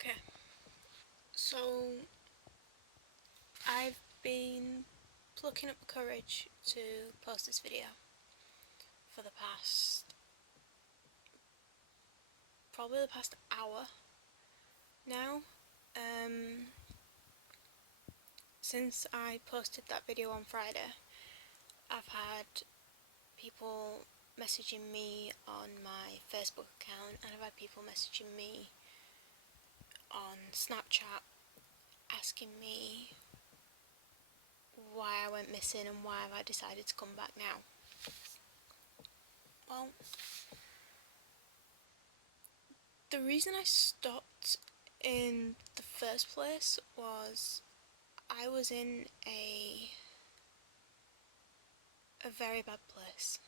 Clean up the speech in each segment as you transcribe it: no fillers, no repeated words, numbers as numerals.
Okay, so I've been plucking up the courage to post this video for probably the past hour now. Since I posted that video on Friday, I've had people messaging me on my Facebook account, and I've had people messaging me on Snapchat asking me why I went missing and why have I decided to come back now. Well, the reason I stopped in the first place was I was in a very bad place.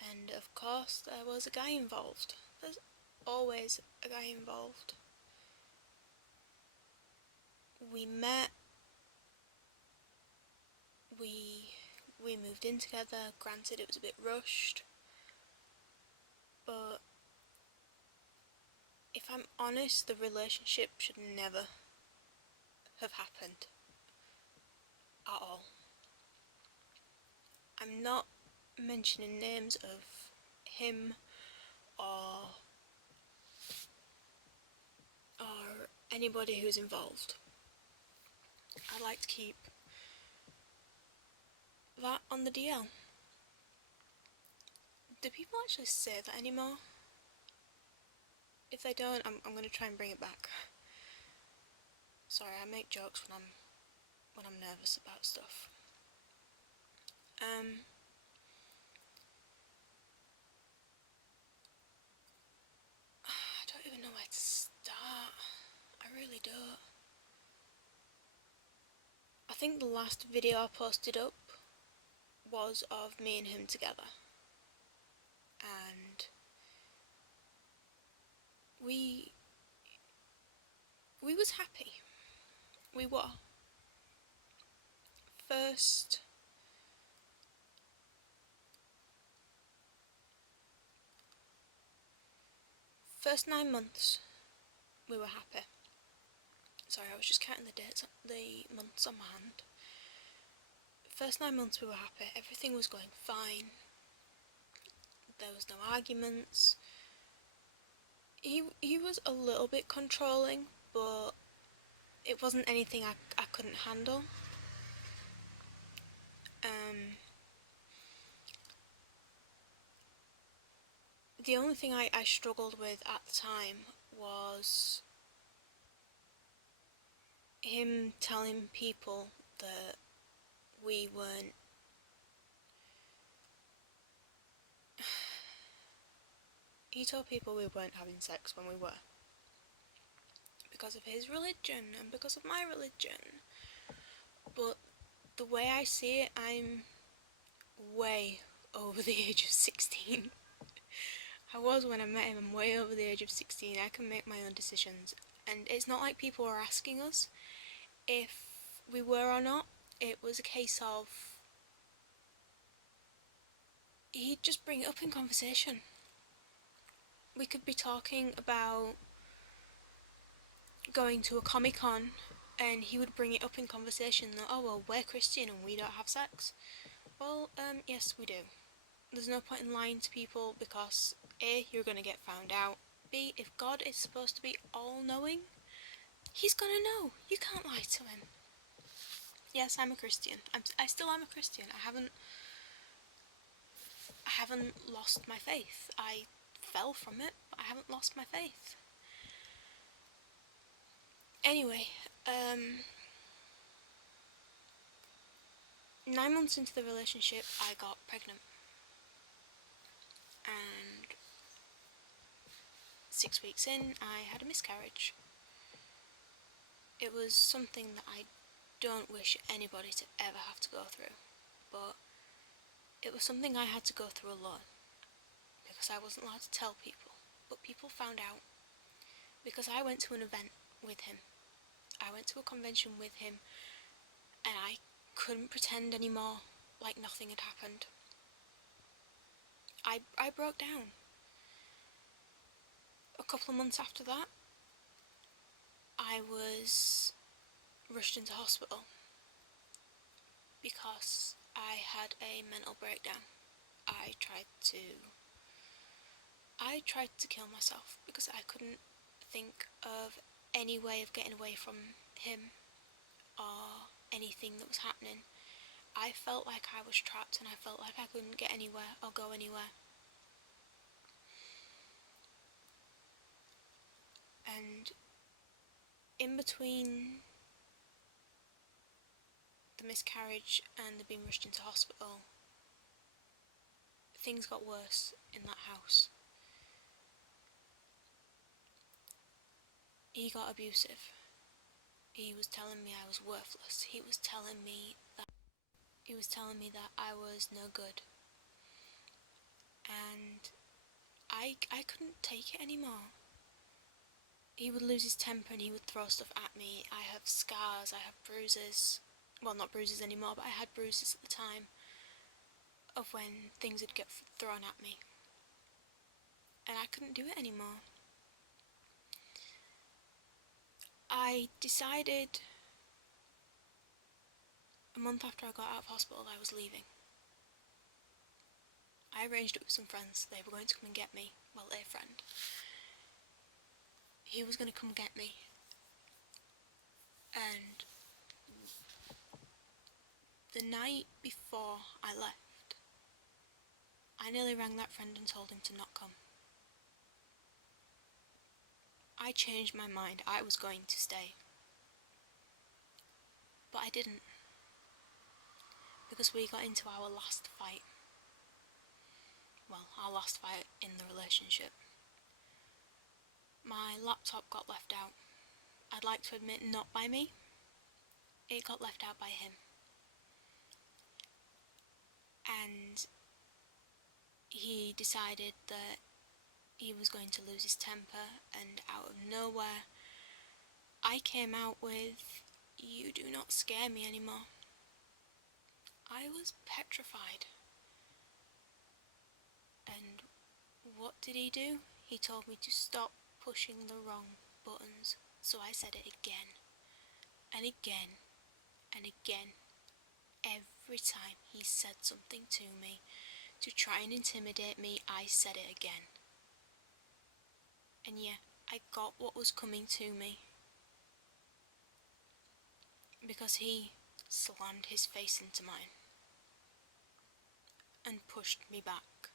And of course there was a guy involved. There's always a guy involved. We met, we moved in together. Granted, it was a bit rushed, but if I'm honest, the relationship should never have happened at all. I'm not mentioning names of him or anybody who's involved. I like to keep that on the DL. Do people actually say that anymore? If they don't, I'm going to try and bring it back. Sorry, I make jokes when I'm nervous about stuff. I don't even know where to start. I really don't. I think the last video I posted up was of me and him together. And we was happy. We were. First 9 months, we were happy. Sorry, I was just counting the months on my hand. First 9 months we were happy. Everything was going fine. There was no arguments. He was a little bit controlling, but it wasn't anything I couldn't handle. The only thing I struggled with at the time was him telling people that we weren't he told people we weren't having sex when we were, because of his religion and because of my religion. But the way I see it, I'm way over the age of 16. I was when I met him. I'm way over the age of 16. I can make my own decisions, and it's not like people were asking us if we were or not. It was a case of he'd just bring it up in conversation. We could be talking about going to a Comic-Con and he would bring it up in conversation that, oh well, we're Christian and we don't have sex. Well, yes we do. There's no point in lying to people because A, you're going to get found out. B, if God is supposed to be all-knowing, he's going to know. You can't lie to him. Yes, I'm a Christian. I still am a Christian. I haven't lost my faith. I fell from it, but I haven't lost my faith. Anyway, 9 months into the relationship, I got pregnant. And 6 weeks in, I had a miscarriage. It was something that I don't wish anybody to ever have to go through, but it was something I had to go through alone, because I wasn't allowed to tell people, but people found out, because I went to an event with him. I went to a convention with him, and I couldn't pretend anymore like nothing had happened. I broke down. a couple of months after that, I was rushed into hospital because I had a mental breakdown. I tried to kill myself because I couldn't think of any way of getting away from him or anything that was happening. I felt like I was trapped and I felt like I couldn't get anywhere or go anywhere. And in between the miscarriage and the being rushed into hospital, things got worse in that house. He got abusive. He was telling me I was worthless. He was telling me that I was no good. And I couldn't take it anymore. He would lose his temper and he would throw stuff at me. I have scars, I have bruises. Well, not bruises anymore, but I had bruises at the time of when things would get thrown at me. And I couldn't do it anymore. I decided a month after I got out of hospital I was leaving. I arranged it with some friends. They were going to come and get me. Well, a friend. He was going to come get me. And the night before I left, I nearly rang that friend and told him to not come. I changed my mind. I was going to stay. But I didn't. Because we got into our last fight. Well, our last fight in the relationship. My laptop got left out. I'd like to admit not by me. It got left out by him. And he decided that he was going to lose his temper, and out of nowhere I came out with, "You do not scare me anymore." I was petrified. And what did he do? He told me to stop pushing the wrong buttons. So I said it again and again and again. Every time he said something to me to try and intimidate me, I said it again. And yeah, I got what was coming to me. Because he slammed his face into mine and pushed me back.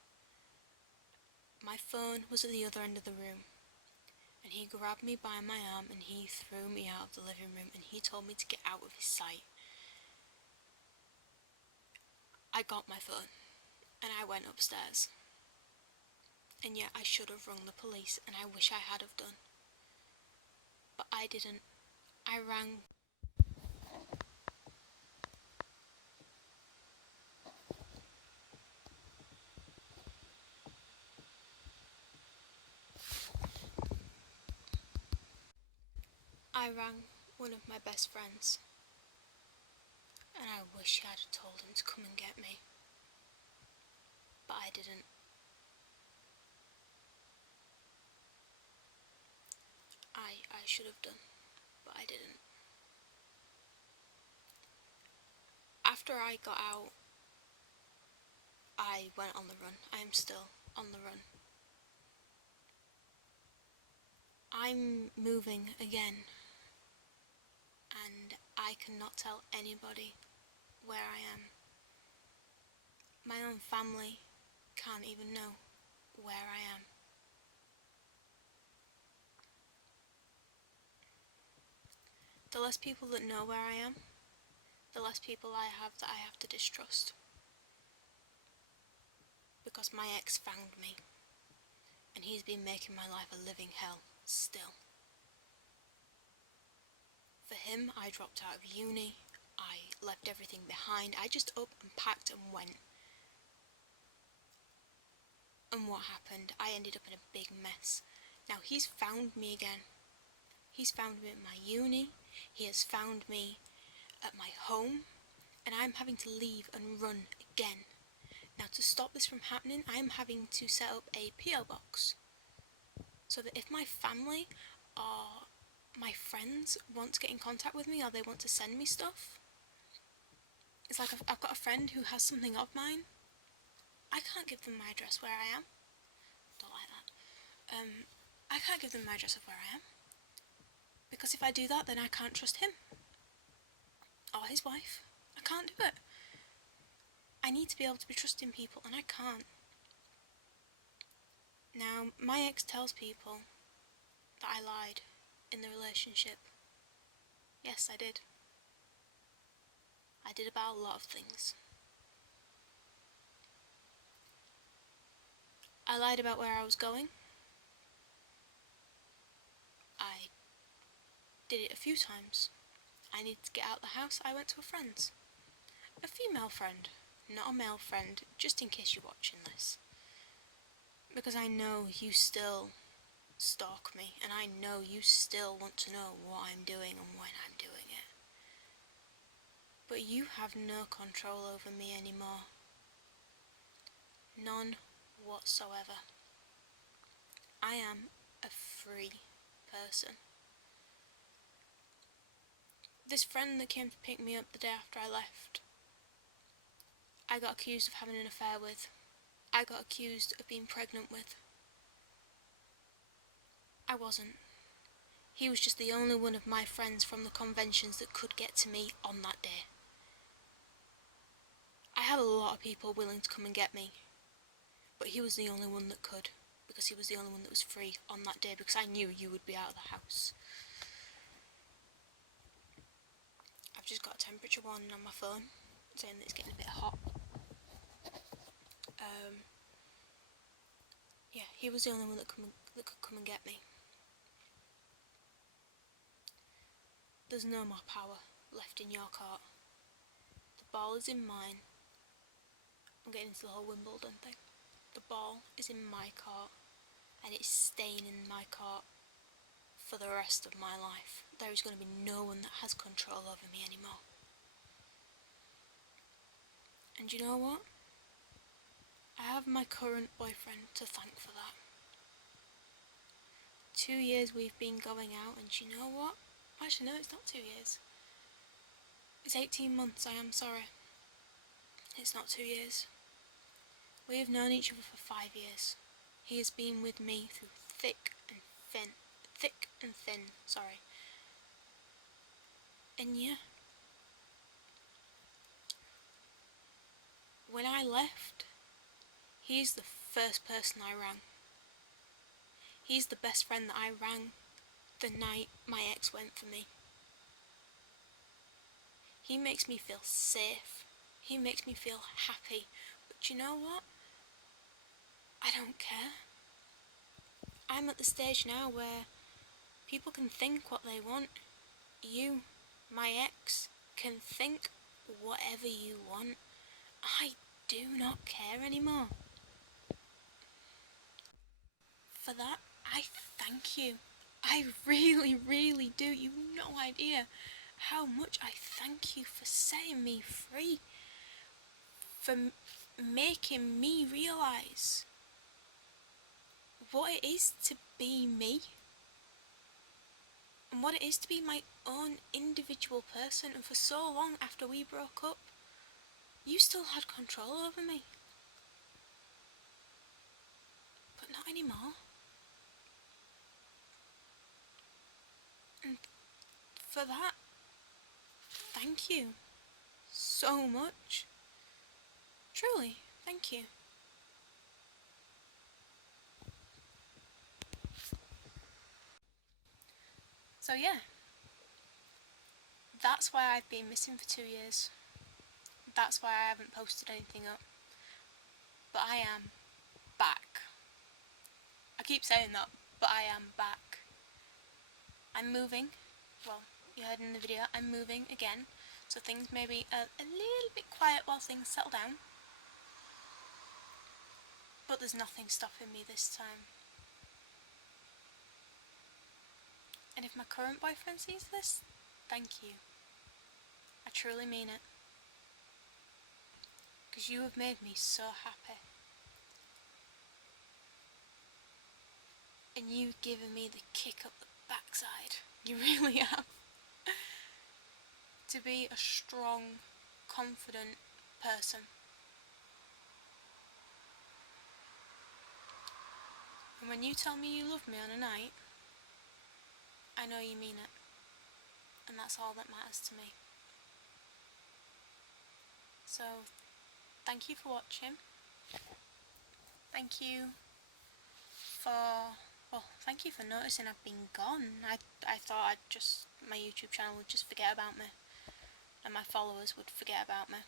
My phone was at the other end of the room, and he grabbed me by my arm and he threw me out of the living room and he told me to get out of his sight. I got my phone and I went upstairs. And yeah, I should have rung the police and I wish I had have done. But I didn't. I rang one of my best friends. And I wish I had told him to come and get me. But I didn't. I should have done, but I didn't. After I got out, I went on the run. I am still on the run. I'm moving again, and I cannot tell anybody where I am. My own family can't even know where I am. The less people that know where I am, the less people I have that I have to distrust. Because my ex found me, and he's been making my life a living hell still. For him, I dropped out of uni, I left everything behind, I just up and packed and went. And what happened? I ended up in a big mess. Now he's found me again. He's found me at my uni, he has found me at my home, and I'm having to leave and run again. Now to stop this from happening, I'm having to set up a PO box. So so that if my family or my friends want to get in contact with me or they want to send me stuff, it's like I've got a friend who has something of mine. I can't give them my address where I am. Don't like that. I can't give them my address of where I am, because if I do that, then I can't trust him or his wife. I can't do it. I need to be able to be trusting people, and I can't. Now, my ex tells people that I lied in the relationship. Yes, I did. I did about a lot of things. I lied about where I was going. I did it a few times. I needed to get out of the house. I went to a friend's. A female friend, not a male friend, just in case you're watching this. Because I know you still stalk me, and I know you still want to know what I'm doing and when I'm doing it. But you have no control over me anymore. None whatsoever. I am a free person. This friend that came to pick me up the day after I left, I got accused of having an affair with. I got accused of being pregnant with. I wasn't. He was just the only one of my friends from the conventions that could get to me on that day. I had a lot of people willing to come and get me, but he was the only one that could, because he was the only one that was free on that day, because I knew you would be out of the house. I've just got a temperature warning on my phone saying that it's getting a bit hot. Yeah, he was the only one that could come and get me. There's no more power left in your court. The ball is in mine. I'm getting into the whole Wimbledon thing. The ball is in my court, and it's staying in my court for the rest of my life. There is going to be no one that has control over me anymore. And you know what? I have my current boyfriend to thank for that. 2 years we've been going out, and you know what? Actually, no, it's not 2 years. It's 18 months, I am sorry. It's not 2 years. We have known each other for 5 years. He has been with me through thick and thin, sorry. And yeah, when I left, he's the first person I rang. He's the best friend that I rang the night my ex went for me. He makes me feel safe. He makes me feel happy. But you know what? I don't care. I'm at the stage now where people can think what they want. You, my ex, can think whatever you want. I do not care anymore. For that, I thank you. I really, really do. You've no idea how much I thank you for setting me free. For making me realise what it is to be me. And what it is to be my own individual person. And for so long after we broke up, you still had control over me. But not anymore. And for that, thank you so much. Truly, thank you. So yeah, that's why I've been missing for 2 years. That's why I haven't posted anything up. But I am back. I keep saying that, but I am back. I'm moving. Well, you heard in the video, I'm moving again. So things may be a little bit quiet while things settle down. But there's nothing stopping me this time. And if my current boyfriend sees this, thank you. I truly mean it. Because you have made me so happy. And you've given me the kick up the backside. You really have. To be a strong, confident person. And when you tell me you love me on a night, I know you mean it. And that's all that matters to me. So, thank you for watching. Thank you for, well, thank you for noticing I've been gone. I thought my YouTube channel would just forget about me. And my followers would forget about me.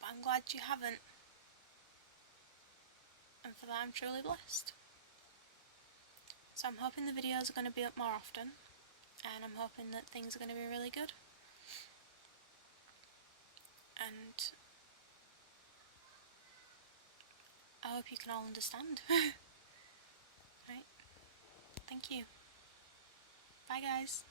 But I'm glad you haven't. And for that I'm truly blessed. So I'm hoping the videos are going to be up more often. And I'm hoping that things are going to be really good. And I hope you can all understand. Right? Thank you. Bye guys.